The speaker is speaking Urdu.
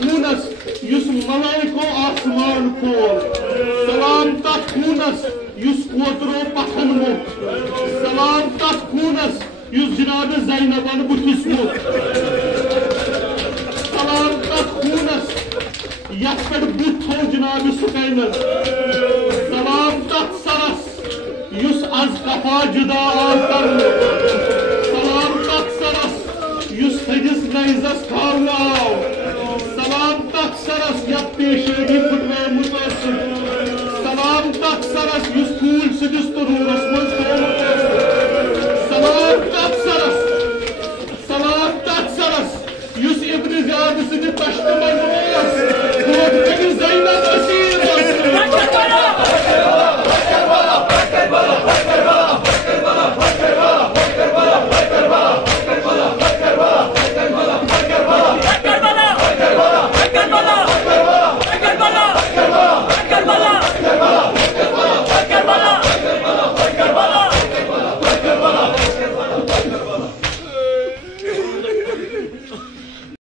خونس یس ملائکو آسمان کھول سلام تس خونس یس کوترو پتھن مت سلام تس خونس یس جناب زینبن بتس مت سلام تس خونس یت پہ بت تھو جناب سکینر سلام تس سرس یس از کفا جدا آو کرنے سلام تس سرس یس تھدس نیزس کھاون آو سلام تس سرس یت پیشیگی پھٹرے متاثر سلام تس سرس یس پھول سدس ترورس من تھومت سلام تس سرس یس ابن زیاد سد تشت من